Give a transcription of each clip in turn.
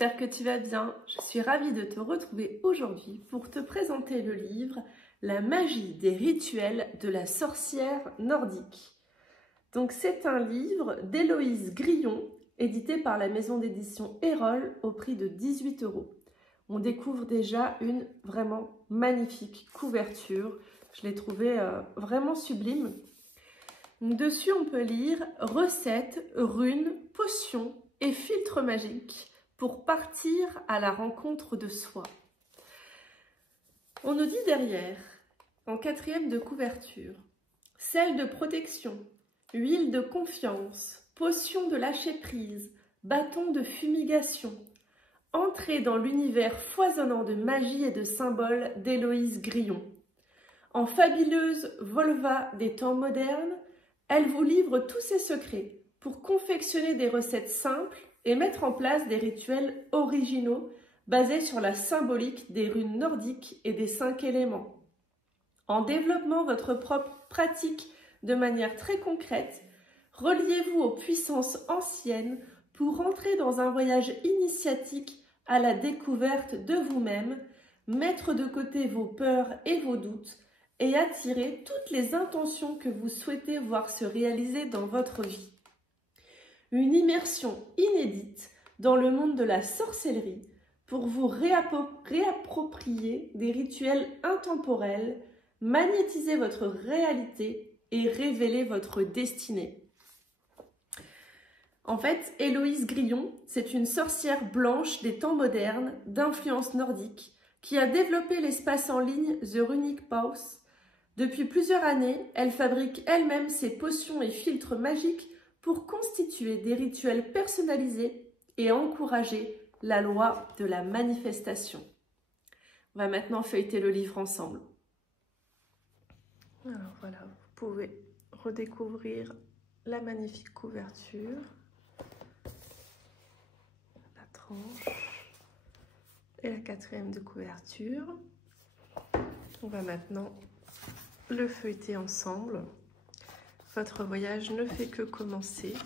j'espère que tu vas bien. Je suis ravie de te retrouver aujourd'hui pour te présenter le livre « La magie des rituels de la sorcière nordique ». Donc c'est un livre d'Héloïse Grillon, édité par la maison d'édition Erol au prix de 18 €. On découvre déjà une vraiment magnifique couverture. Je l'ai trouvée vraiment sublime. Donc, dessus, on peut lire « Recettes, runes, potions et filtres magiques pour partir à la rencontre de soi ». On nous dit derrière, en 4e de couverture, « Sel de protection, huile de confiance, potion de lâcher prise, bâton de fumigation ». Entrez dans l'univers foisonnant de magie et de symboles d'Héloïse Grillon. En fabuleuse Volva des temps modernes, elle vous livre tous ses secrets pour confectionner des recettes simples et mettre en place des rituels originaux basés sur la symbolique des runes nordiques et des 5 éléments. En développant votre propre pratique de manière très concrète, reliez-vous aux puissances anciennes pour entrer dans un voyage initiatique à la découverte de vous-même, mettre de côté vos peurs et vos doutes et attirer toutes les intentions que vous souhaitez voir se réaliser dans votre vie. Une immersion inédite dans le monde de la sorcellerie pour vous réapproprier des rituels intemporels, magnétiser votre réalité et révéler votre destinée. En fait, Héloïse Grillon, c'est une sorcière blanche des temps modernes, d'influence nordique, qui a développé l'espace en ligne The Runic Pause. Depuis plusieurs années, elle fabrique elle-même ses potions et filtres magiques pour constituer des rituels personnalisés et encourager la loi de la manifestation. On va maintenant feuilleter le livre ensemble. Alors voilà, vous pouvez redécouvrir la magnifique couverture. Et la 4e de couverture. On va maintenant le feuilleter ensemble. Votre voyage ne fait que commencer.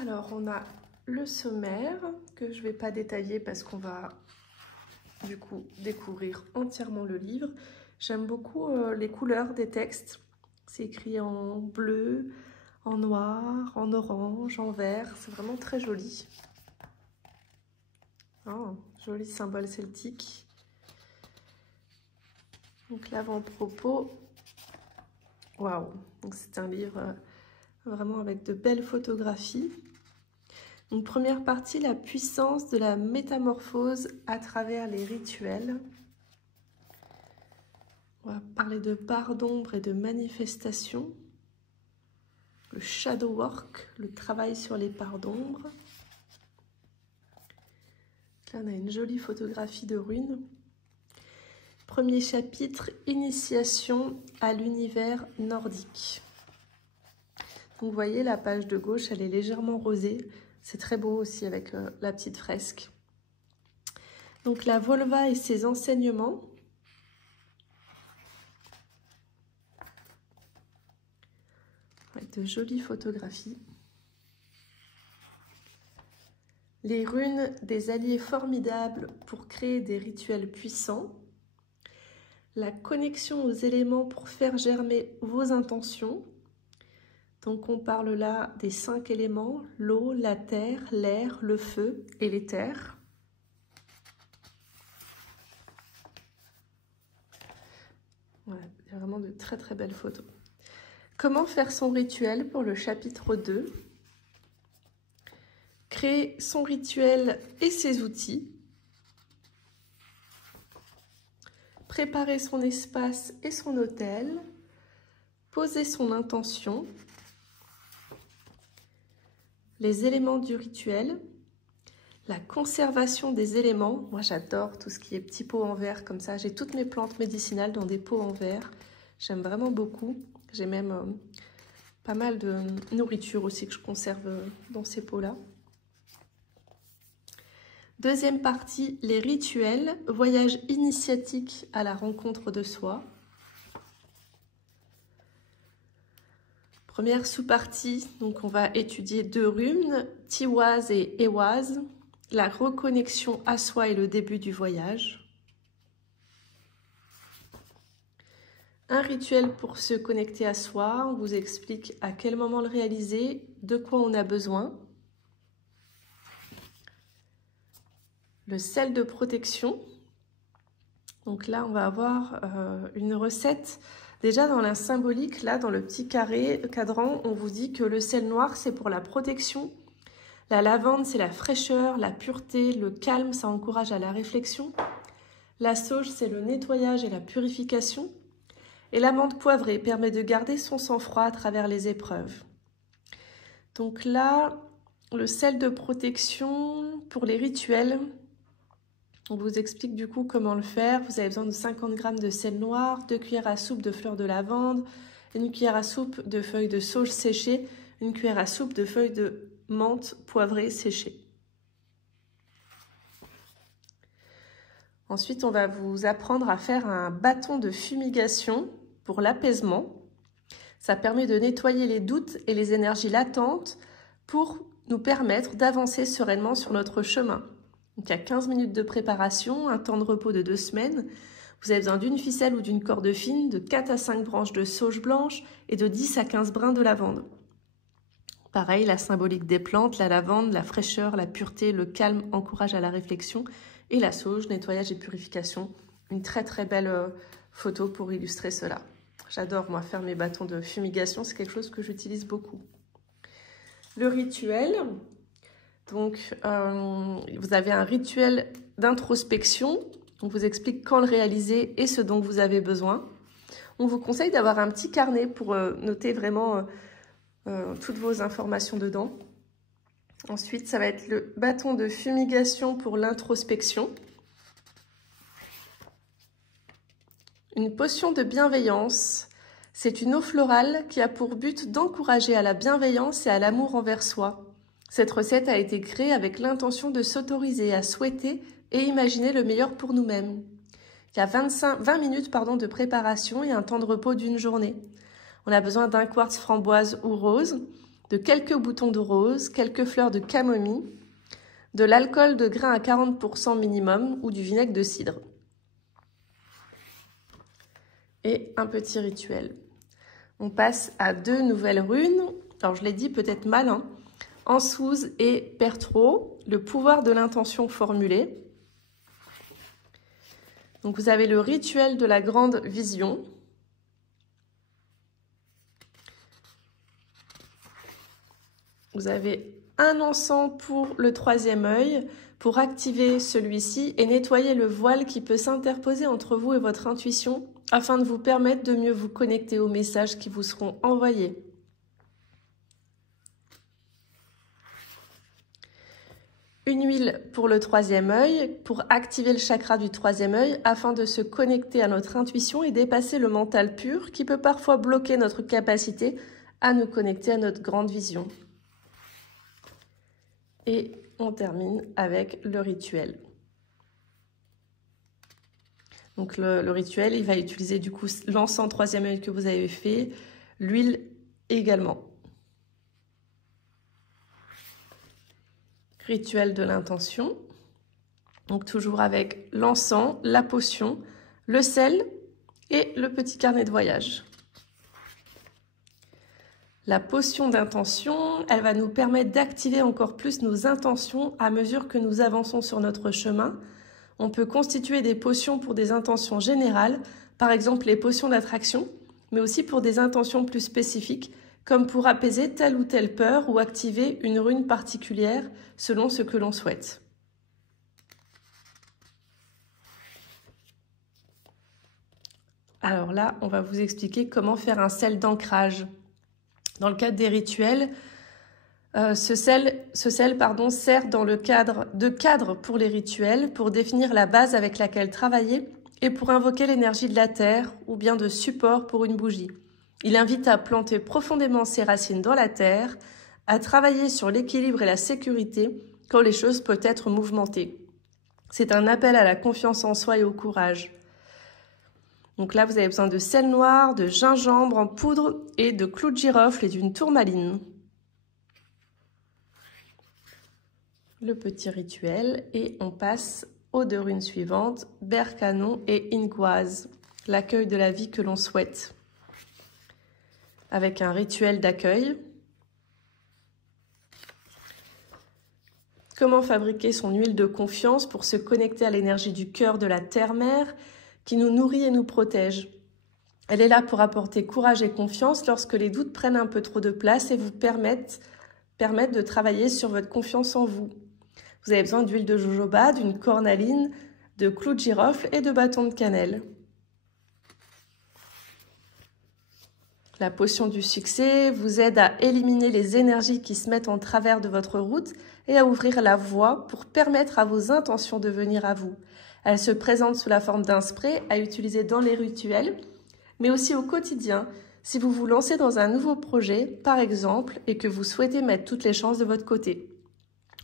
Alors, on a le sommaire que je ne vais pas détailler parce qu'on va du coup découvrir entièrement le livre. J'aime beaucoup les couleurs des textes. C'est écrit en bleu, en noir, en orange, en vert. C'est vraiment très joli. Oh, joli symbole celtique. Donc l'avant-propos. Waouh! Donc c'est un livre vraiment avec de belles photographies. Donc première partie, la puissance de la métamorphose à travers les rituels. On va parler de part d'ombre et de manifestation. Le shadow work, le travail sur les parts d'ombre. Là, on a une jolie photographie de runes. Premier chapitre, initiation à l'univers nordique. Donc, vous voyez, la page de gauche, elle est légèrement rosée. C'est très beau aussi avec la petite fresque. Donc, la Volva et ses enseignements. Avec de jolies photographies. Les runes, des alliés formidables pour créer des rituels puissants. La connexion aux éléments pour faire germer vos intentions. Donc on parle là des 5 éléments, l'eau, la terre, l'air, le feu et l'éther. Voilà, il y a vraiment de très très belles photos. Comment faire son rituel pour le chapitre 2? Créer son rituel et ses outils. Préparer son espace et son hôtel. Poser son intention. Les éléments du rituel. La conservation des éléments. Moi, j'adore tout ce qui est petits pots en verre comme ça. J'ai toutes mes plantes médicinales dans des pots en verre. J'aime vraiment beaucoup. J'ai même pas mal de nourriture aussi que je conserve dans ces pots-là. Deuxième partie, les rituels, voyage initiatique à la rencontre de soi. Première sous-partie, donc on va étudier 2 runes, Tiwaz et Ewaz, la reconnexion à soi et le début du voyage. Un rituel pour se connecter à soi, on vous explique à quel moment le réaliser, de quoi on a besoin. Le sel de protection, donc là on va avoir une recette. Déjà dans la symbolique, là dans le petit carré, cadran, on vous dit que le sel noir c'est pour la protection. La lavande c'est la fraîcheur, la pureté, le calme, ça encourage à la réflexion. La sauge c'est le nettoyage et la purification. Et l'amande poivrée permet de garder son sang-froid à travers les épreuves. Donc là, le sel de protection pour les rituels, on vous explique du coup comment le faire. Vous avez besoin de 50 g de sel noir, 2 cuillères à soupe de fleurs de lavande, 1 cuillère à soupe de feuilles de sauge séchées, 1 cuillère à soupe de feuilles de menthe poivrée séchées. Ensuite, on va vous apprendre à faire un bâton de fumigation pour l'apaisement. Ça permet de nettoyer les doutes et les énergies latentes pour nous permettre d'avancer sereinement sur notre chemin. Donc, il y a 15 minutes de préparation, un temps de repos de 2 semaines. Vous avez besoin d'une ficelle ou d'une corde fine, de 4 à 5 branches de sauge blanche et de 10 à 15 brins de lavande. Pareil, la symbolique des plantes, la lavande, la fraîcheur, la pureté, le calme encourage à la réflexion. Et la sauge, nettoyage et purification. Une très très belle photo pour illustrer cela. J'adore moi faire mes bâtons de fumigation, c'est quelque chose que j'utilise beaucoup. Le rituel, donc vous avez un rituel d'introspection. On vous explique quand le réaliser et ce dont vous avez besoin. On vous conseille d'avoir un petit carnet pour noter vraiment toutes vos informations dedans. Ensuite, ça va être le bâton de fumigation pour l'introspection. Une potion de bienveillance. C'est une eau florale qui a pour but d'encourager à la bienveillance et à l'amour envers soi. Cette recette a été créée avec l'intention de s'autoriser à souhaiter et imaginer le meilleur pour nous-mêmes. Il y a 20 minutes de préparation et un temps de repos d'1 journée. On a besoin d'un quartz framboise ou rose, de quelques boutons de rose, quelques fleurs de camomille, de l'alcool de grain à 40% minimum ou du vinaigre de cidre. Et un petit rituel. On passe à 2 nouvelles runes. Alors je l'ai dit peut-être mal, hein. Ansouze et Pertro, le pouvoir de l'intention formulée. Donc vous avez le rituel de la grande vision. Vous avez un encens pour le 3e œil, pour activer celui-ci et nettoyer le voile qui peut s'interposer entre vous et votre intuition afin de vous permettre de mieux vous connecter aux messages qui vous seront envoyés. Une huile pour le 3e œil, pour activer le chakra du 3e œil afin de se connecter à notre intuition et dépasser le mental pur qui peut parfois bloquer notre capacité à nous connecter à notre grande vision. Et on termine avec le rituel. Donc le rituel, il va utiliser du coup l'encens 3e œil que vous avez fait, l'huile également. Rituel de l'intention. Donc toujours avec l'encens, la potion, le sel et le petit carnet de voyage. La potion d'intention, elle va nous permettre d'activer encore plus nos intentions à mesure que nous avançons sur notre chemin. On peut constituer des potions pour des intentions générales, par exemple les potions d'attraction, mais aussi pour des intentions plus spécifiques, comme pour apaiser telle ou telle peur ou activer une rune particulière selon ce que l'on souhaite. Alors là, on va vous expliquer comment faire un sel d'ancrage. Dans le cadre des rituels, ce sel sert dans le cadre pour les rituels, pour définir la base avec laquelle travailler et pour invoquer l'énergie de la terre ou bien de support pour une bougie. Il invite à planter profondément ses racines dans la terre, à travailler sur l'équilibre et la sécurité quand les choses peuvent être mouvementées. C'est un appel à la confiance en soi et au courage. Donc là, vous avez besoin de sel noir, de gingembre en poudre et de clous de girofle et d'une tourmaline. Le petit rituel et on passe aux 2 runes suivantes, Bercanon et Inkwaz, l'accueil de la vie que l'on souhaite. Avec un rituel d'accueil. Comment fabriquer son huile de confiance pour se connecter à l'énergie du cœur de la terre-mère qui nous nourrit et nous protège. Elle est là pour apporter courage et confiance lorsque les doutes prennent un peu trop de place et vous permettent de travailler sur votre confiance en vous. Vous avez besoin d'huile de jojoba, d'une cornaline, de clous de girofle et de bâtons de cannelle. La potion du succès vous aide à éliminer les énergies qui se mettent en travers de votre route et à ouvrir la voie pour permettre à vos intentions de venir à vous. Elle se présente sous la forme d'un spray à utiliser dans les rituels, mais aussi au quotidien si vous vous lancez dans un nouveau projet, par exemple, et que vous souhaitez mettre toutes les chances de votre côté.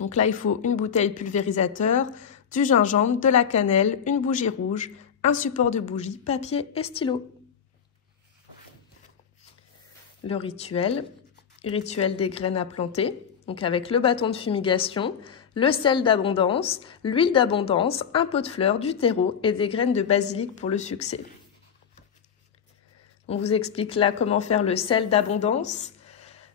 Donc là, il faut une bouteille pulvérisateur, du gingembre, de la cannelle, une bougie rouge, un support de bougie, papier et stylo. Le rituel des graines à planter, donc avec le bâton de fumigation, le sel d'abondance, l'huile d'abondance, un pot de fleurs, du terreau et des graines de basilic pour le succès. On vous explique là comment faire le sel d'abondance.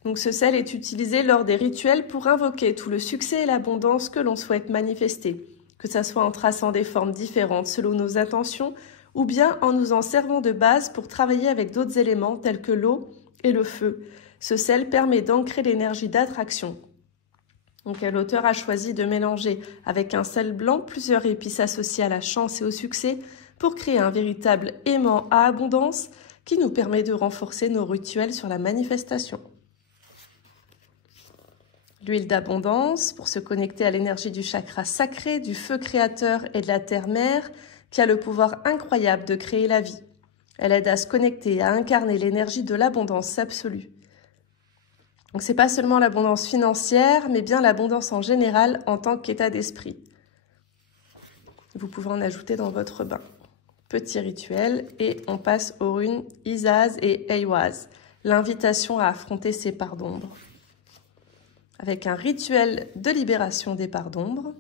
Donc ce sel est utilisé lors des rituels pour invoquer tout le succès et l'abondance que l'on souhaite manifester, que ce soit en traçant des formes différentes selon nos intentions ou bien en nous en servant de base pour travailler avec d'autres éléments tels que l'eau et le feu. Ce sel permet d'ancrer l'énergie d'attraction. Donc l'auteur a choisi de mélanger avec un sel blanc plusieurs épices associées à la chance et au succès pour créer un véritable aimant à abondance qui nous permet de renforcer nos rituels sur la manifestation. L'huile d'abondance pour se connecter à l'énergie du chakra sacré, du feu créateur et de la terre-mère qui a le pouvoir incroyable de créer la vie. Elle aide à se connecter et à incarner l'énergie de l'abondance absolue. Donc c'est pas seulement l'abondance financière, mais bien l'abondance en général en tant qu'état d'esprit. Vous pouvez en ajouter dans votre bain. Petit rituel et on passe aux runes Izaz et Eiwaz, l'invitation à affronter ses parts d'ombre. Avec un rituel de libération des parts d'ombre.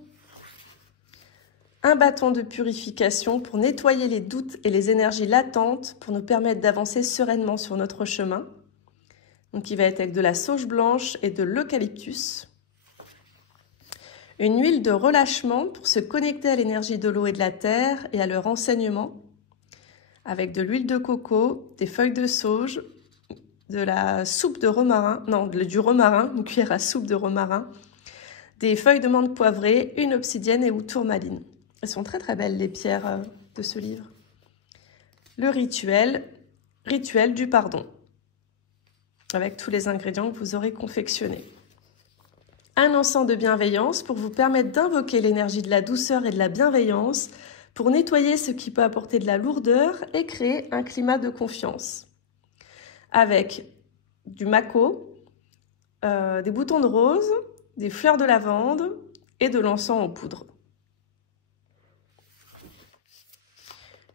Un bâton de purification pour nettoyer les doutes et les énergies latentes pour nous permettre d'avancer sereinement sur notre chemin. Donc il va être avec de la sauge blanche et de l'eucalyptus. Une huile de relâchement pour se connecter à l'énergie de l'eau et de la terre et à leur enseignement. Avec de l'huile de coco, des feuilles de sauge, de la soupe de romarin, du romarin, une cuillère à soupe de romarin, des feuilles de menthe poivrée, une obsidienne et ou tourmaline. Elles sont très très belles les pierres de ce livre. Le rituel du pardon, avec tous les ingrédients que vous aurez confectionnés. Un encens de bienveillance pour vous permettre d'invoquer l'énergie de la douceur et de la bienveillance pour nettoyer ce qui peut apporter de la lourdeur et créer un climat de confiance. Avec du mako, des boutons de rose, des fleurs de lavande et de l'encens en poudre.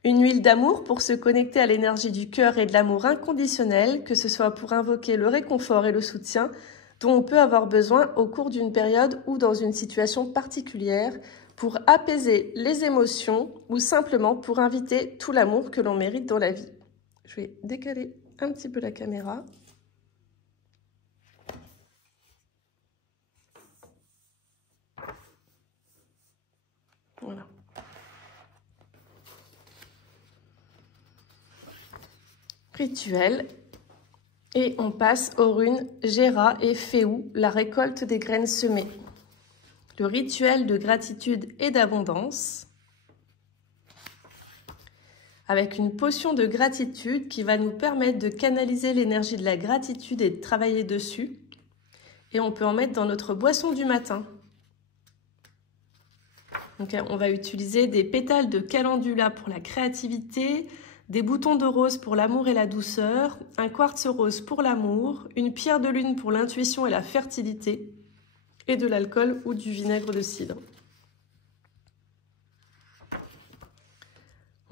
Une huile d'amour pour se connecter à l'énergie du cœur et de l'amour inconditionnel, que ce soit pour invoquer le réconfort et le soutien dont on peut avoir besoin au cours d'une période ou dans une situation particulière, pour apaiser les émotions ou simplement pour inviter tout l'amour que l'on mérite dans la vie. Je vais décaler un petit peu la caméra. Voilà. Rituel. Et on passe aux runes Gera et Féou, la récolte des graines semées. Le rituel de gratitude et d'abondance. Avec une potion de gratitude qui va nous permettre de canaliser l'énergie de la gratitude et de travailler dessus. Et on peut en mettre dans notre boisson du matin. Donc, on va utiliser des pétales de calendula pour la créativité, des boutons de rose pour l'amour et la douceur, un quartz rose pour l'amour, une pierre de lune pour l'intuition et la fertilité, et de l'alcool ou du vinaigre de cidre.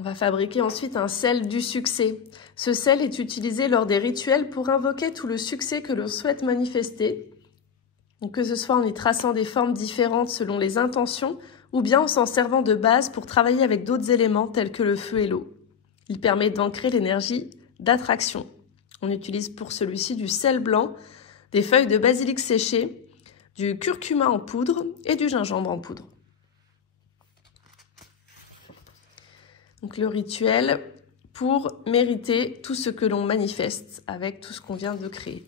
On va fabriquer ensuite un sel du succès. Ce sel est utilisé lors des rituels pour invoquer tout le succès que l'on souhaite manifester. Donc que ce soit en y traçant des formes différentes selon les intentions ou bien en s'en servant de base pour travailler avec d'autres éléments tels que le feu et l'eau. Il permet d'ancrer l'énergie d'attraction. On utilise pour celui-ci du sel blanc, des feuilles de basilic séchées, du curcuma en poudre et du gingembre en poudre. Donc le rituel pour mériter tout ce que l'on manifeste avec tout ce qu'on vient de créer.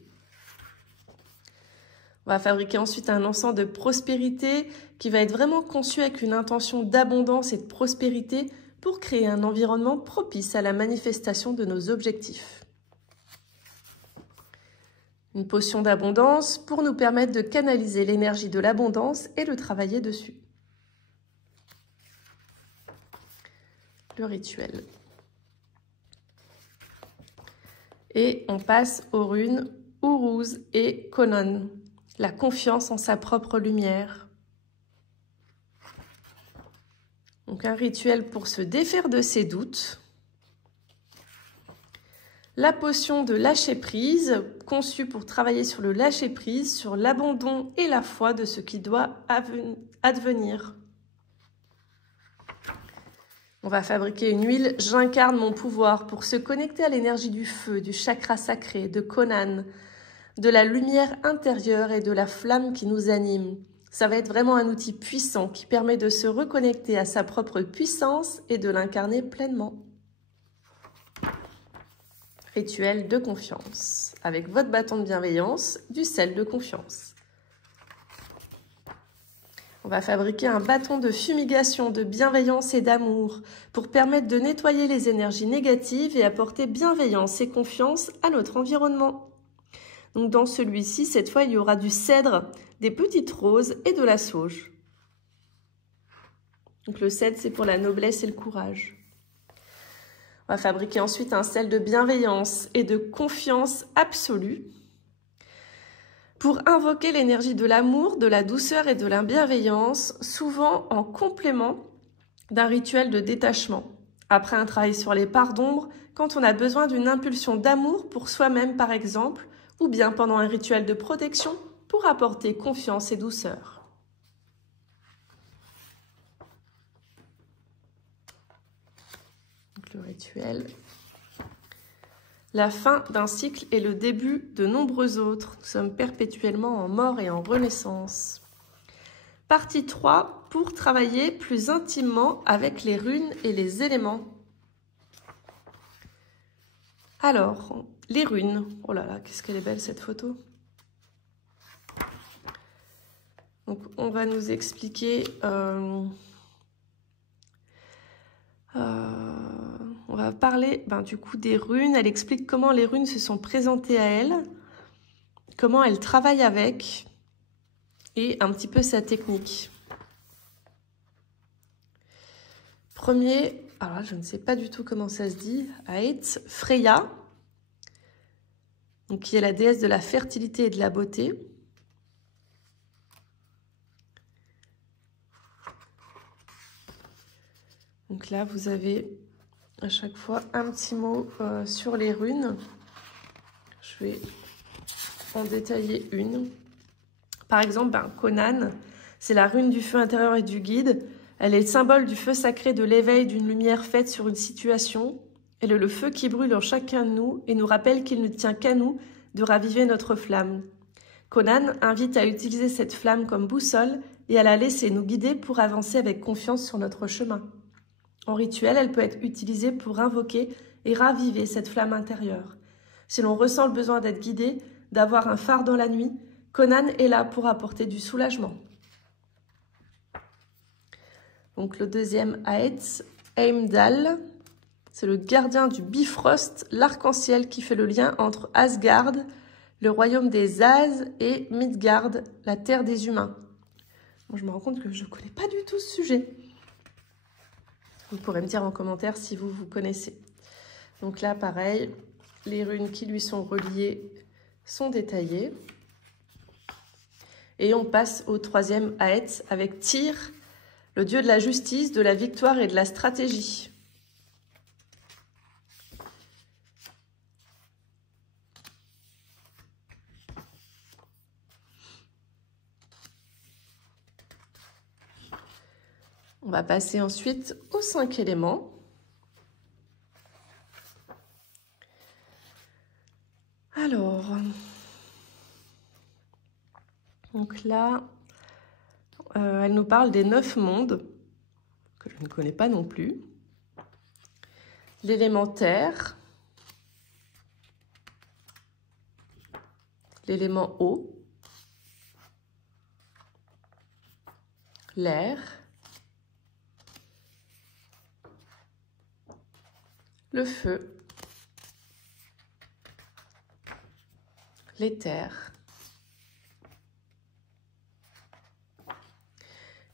On va fabriquer ensuite un encens de prospérité qui va être vraiment conçu avec une intention d'abondance et de prospérité pour créer un environnement propice à la manifestation de nos objectifs. Une potion d'abondance pour nous permettre de canaliser l'énergie de l'abondance et de travailler dessus. Le rituel. Et on passe aux runes Uruz et Konon, la confiance en sa propre lumière. Donc un rituel pour se défaire de ses doutes. La potion de lâcher prise, conçue pour travailler sur le lâcher prise, sur l'abandon et la foi de ce qui doit advenir. On va fabriquer une huile « J'incarne mon pouvoir » pour se connecter à l'énergie du feu, du chakra sacré, de Konan, de la lumière intérieure et de la flamme qui nous anime. Ça va être vraiment un outil puissant qui permet de se reconnecter à sa propre puissance et de l'incarner pleinement. Rituel de confiance. Avec votre bâton de bienveillance, du sel de confiance. On va fabriquer un bâton de fumigation, de bienveillance et d'amour pour permettre de nettoyer les énergies négatives et apporter bienveillance et confiance à notre environnement. Donc dans celui-ci, cette fois, il y aura du cèdre, des petites roses et de la sauge. Donc le cèdre, c'est pour la noblesse et le courage. On va fabriquer ensuite un sel de bienveillance et de confiance absolue pour invoquer l'énergie de l'amour, de la douceur et de la bienveillance, souvent en complément d'un rituel de détachement. Après un travail sur les parts d'ombre, quand on a besoin d'une impulsion d'amour pour soi-même par exemple, ou bien pendant un rituel de protection pour apporter confiance et douceur. Donc, le rituel. La fin d'un cycle est le début de nombreux autres. Nous sommes perpétuellement en mort et en renaissance. Partie 3, pour travailler plus intimement avec les runes et les éléments. Alors, les runes. Oh là là, qu'est-ce qu'elle est belle cette photo. Donc, on va nous expliquer... on va parler du coup des runes. Elle explique comment les runes se sont présentées à elle, comment elle travaille avec et un petit peu sa technique. Premier, alors là, je ne sais pas du tout comment ça se dit, Aeth, Freya, donc qui est la déesse de la fertilité et de la beauté. Donc là, vous avez à chaque fois un petit mot sur les runes. Je vais en détailler une. Par exemple, Konan, c'est la rune du feu intérieur et du guide. Elle est le symbole du feu sacré de l'éveil d'une lumière faite sur une situation. Elle est le feu qui brûle en chacun de nous et nous rappelle qu'il ne tient qu'à nous de raviver notre flamme. Konan invite à utiliser cette flamme comme boussole et à la laisser nous guider pour avancer avec confiance sur notre chemin. En rituel, elle peut être utilisée pour invoquer et raviver cette flamme intérieure. Si l'on ressent le besoin d'être guidé, d'avoir un phare dans la nuit, Konan est là pour apporter du soulagement. Donc le deuxième Aeth, Heimdall, c'est le gardien du Bifrost, l'arc-en-ciel qui fait le lien entre Asgard, le royaume des As, et Midgard, la terre des humains. Bon, je me rends compte que je ne connais pas du tout ce sujet. Vous pourrez me dire en commentaire si vous connaissez. Donc là, pareil, les runes qui lui sont reliées sont détaillées. Et on passe au troisième Aeth avec Tyr, le dieu de la justice, de la victoire et de la stratégie. On va passer ensuite aux 5 éléments. Alors, donc là, elle nous parle des 9 mondes, que je ne connais pas non plus. L'élément terre, l'élément eau, l'air, le feu, l'éther.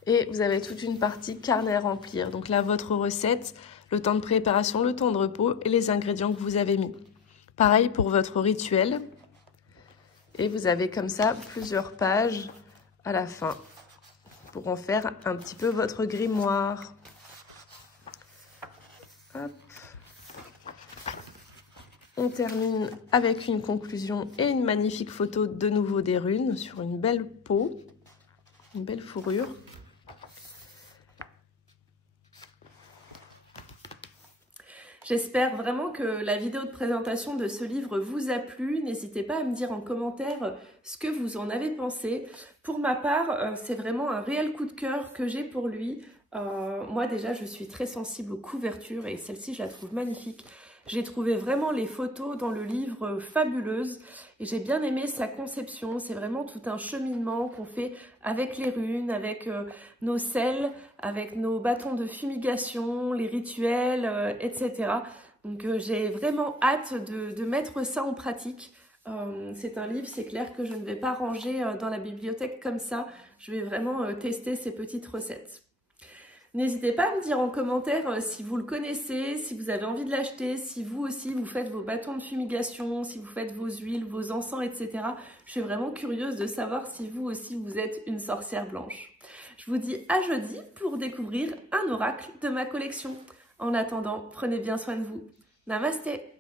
Et vous avez toute une partie carnet à remplir. Donc là, votre recette, le temps de préparation, le temps de repos et les ingrédients que vous avez mis. Pareil pour votre rituel. Et vous avez comme ça plusieurs pages à la fin pour en faire un petit peu votre grimoire. Hop. On termine avec une conclusion et une magnifique photo de nouveau des runes sur une belle peau, une belle fourrure. J'espère vraiment que la vidéo de présentation de ce livre vous a plu. N'hésitez pas à me dire en commentaire ce que vous en avez pensé. Pour ma part, c'est vraiment un réel coup de cœur que j'ai pour lui. Moi déjà, je suis très sensible aux couvertures et celle-ci, je la trouve magnifique. J'ai trouvé vraiment les photos dans le livre fabuleuses et j'ai bien aimé sa conception. C'est vraiment tout un cheminement qu'on fait avec les runes, avec nos sels, avec nos bâtons de fumigation, les rituels, etc. Donc j'ai vraiment hâte de mettre ça en pratique. C'est un livre, c'est clair que je ne vais pas ranger dans la bibliothèque comme ça. Je vais vraiment tester ces petites recettes. N'hésitez pas à me dire en commentaire si vous le connaissez, si vous avez envie de l'acheter, si vous aussi vous faites vos bâtons de fumigation, si vous faites vos huiles, vos encens, etc. Je suis vraiment curieuse de savoir si vous aussi vous êtes une sorcière blanche. Je vous dis à jeudi pour découvrir un oracle de ma collection. En attendant, prenez bien soin de vous. Namasté!